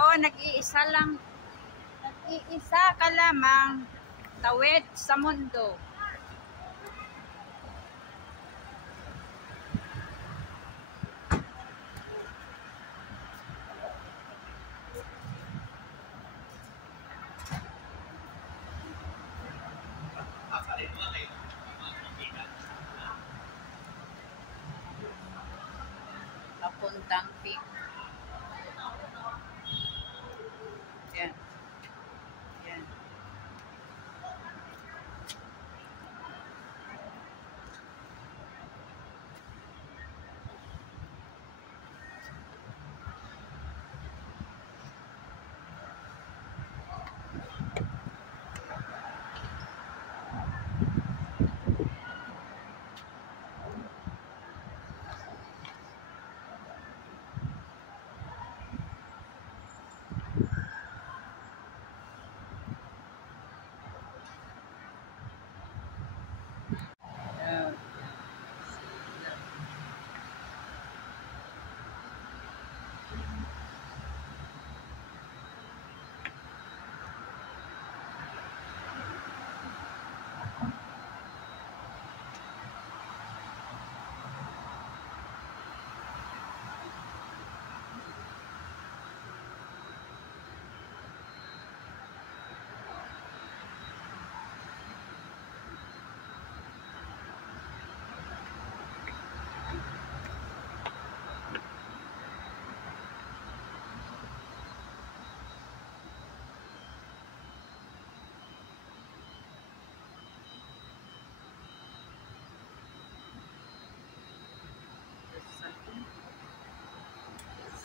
Oh, nag-iisa lang. Nag-iisa ka lamang. Tawid sa mundo. Papuntang peak. Yan. Yan.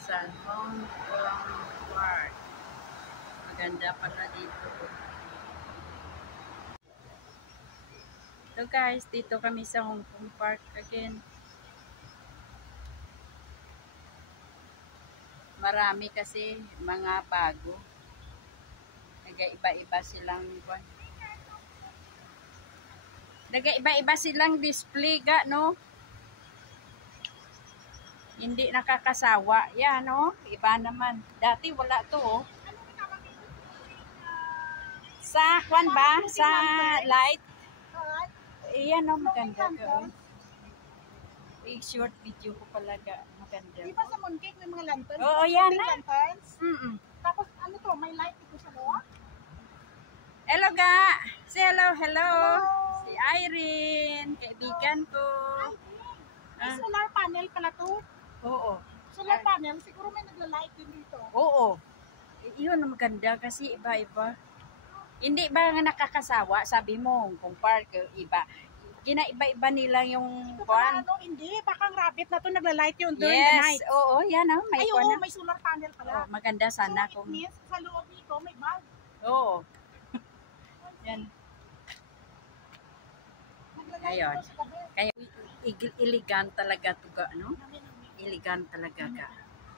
San Hong Kong Park. Maganda pala dito. So guys, dito kami sa Hong Kong Park again. Marami kasi mga bago. Nag-iba-iba silang nag-iba-iba silang display ga, no? Hindi nakakasawa. Yan, no? Iba naman. Dati wala to, oh. Sa, kwan ba? Sa light? Iyan, no? Maganda ka, oh. I-short video ko palaga. Maganda. Di ba sa mooncake may mga lanterns? Oo, yan na. Lanterns? Tapos ano to? May light ito sa loob? Hello, ga. Say hello, hello. Si Irene. Kaibigan ko. May solar panel pala to? Oo. Solar panel? Siguro may nagla-light din dito. Oo. Iyon ang maganda kasi iba-iba. Hindi ba nga nakakasawa? Sabi mo, kung park, iba. Kinaiba-iba nila yung kwan. Ano, hindi. Baka rabbit na to nagla-light yun during the night. Yes, oo, yan o. Ay, oo, may solar panel pala. Oh, maganda sana so, kung... it means sa loob nito may bulb. Oo. Yan. Ayun. Kaya iligan talaga to ga, no? Iligan talaga ka.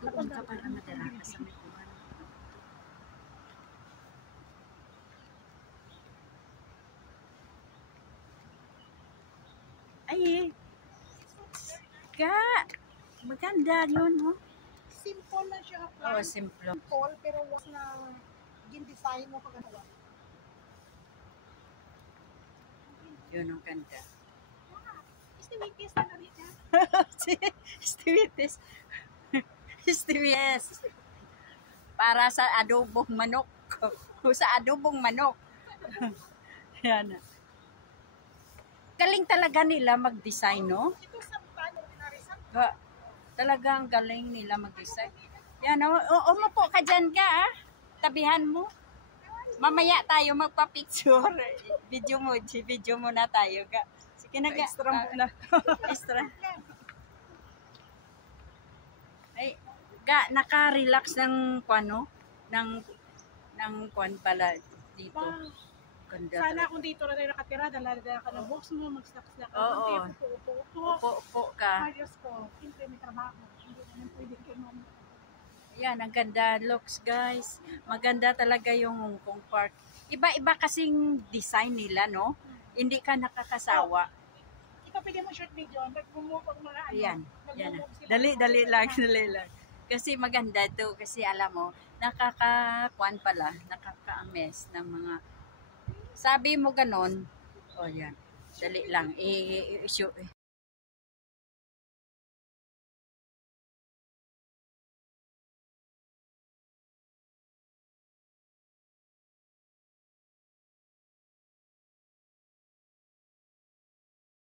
Doon ka para madala ka sa may kuhan. Ay, ga. Maganda yun, no? Simple na siya. Oo, simple. Simple, pero wag na gin-design mo pag ano. Yun ang ganda. Estiwitis na rin niya. Estiwitis. Estiwitis. Para sa adobong manok. Sa adobong manok. Yan. Galing talaga nila mag-design, no? Ito sa ordinary sa Talagang galing nila mag-design. Yan, umupo ka dyan ka, ah. Tabihan mo. Mamaya tayo magpa-picture. Video mo na tayo. Sige na, Extra muna. Extra. Ay, naka-relax ng kwano, ng kwan pala dito. Wow. Ganda Sana talaga. kung dito na tayo nakatira, dala ka ng box mo, mag-snack-snack ka. Oo. Upo-upo. Upo ka. Ay, Diyos ko, siyempre may trabaho. Hindi naman pwede kayo. Yan, ang ganda looks, guys. Maganda talaga yung Hong Kong Park. Iba-iba kasing design nila, no? Hindi ka nakakasawa. Ikaw pwede mo short video, nag-move ang mga ano. Yan. Yan. nag-move sila. Dali lang. Kasi maganda to. Kasi alam mo, nakaka-kwan pala, nakaka-ames ng mga, sabi mo ganon, oh yan, dali lang,